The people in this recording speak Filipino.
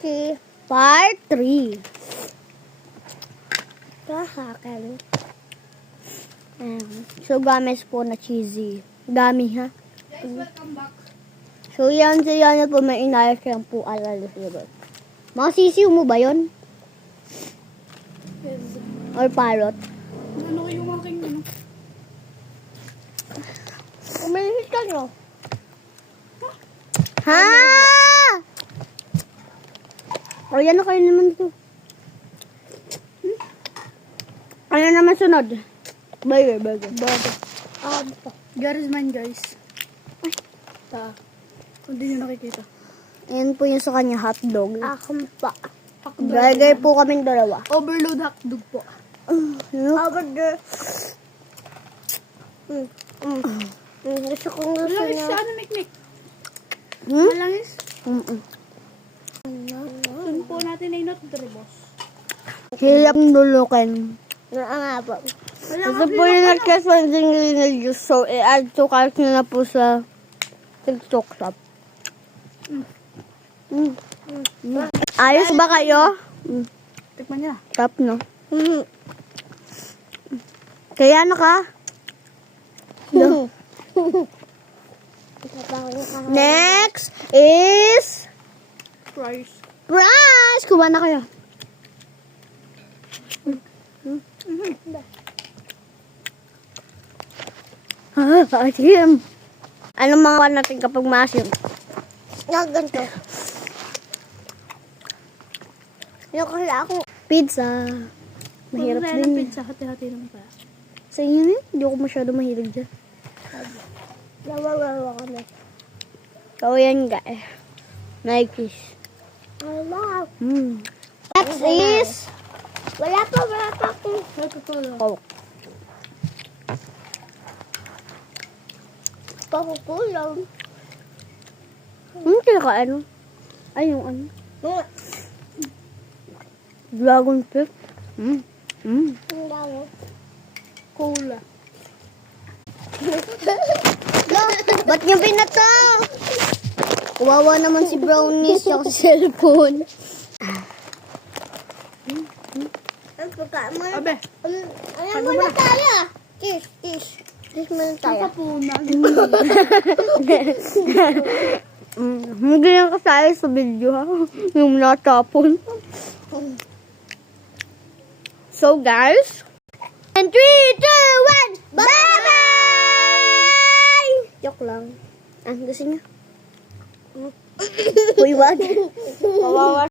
Cheesy Part 3. Ito sa akin. So, games po na cheesy. Dami, ha? Guys, welcome back. So, yan na po. May inayos lang po alala siguro. Mga sisiw mo ba yun? Yes. Or parrot? Ano yung aking ano? Umalis ka nyo. Ha? O, yan na kayo naman ito. Ano naman sunod? Burger. Garis man guys. Ay. Ta. Hindi nyo nakikita. Ayan po yung sa kanya hotdog. Akong pa. Burger po kaming dalawa. Overload hotdog po. Burger. Gusto kong gusto Malangis niya. siya, ano, mikmik? Hmm? Malangis. Sun po natin ay not boss. Hirap nulukin. Nga po. Ito po yung nagkaswanding na juice. So, i-add to cart nyo na po sa TikTok shop. Ayos ba kayo? Tikman niya. Tap, no? Kaya na ka? No. Next is Fries. fries. Kuha na kayo. Asim. Anong mga natin kapag maasim? Ganito. Yung kala ako. Pizza. Mahirap Kung din. pizza, hati-hati naman pa. Sa inyo na, hindi ako masyado mahilig dyan. Nawawawa ko na. So, yan guys. Nikes. Wow. Next is... Wala pa akong... Coca-Cola. Coke. Coca-Cola. Kaya ano? Ay, yung ano? Dragon fruit. Cola. Ba't niyo binata? Kawawa naman si Brownies sa cellphone. Abe. Ano muna tayo? Cheese muna tayo. Nakapunan. Hindi lang kasali sa video, ha? Yung natapon. So, guys. And 3, 2, 1. Bye-bye! Joke lang. Gusto niyo? Uy, wag. Kawawa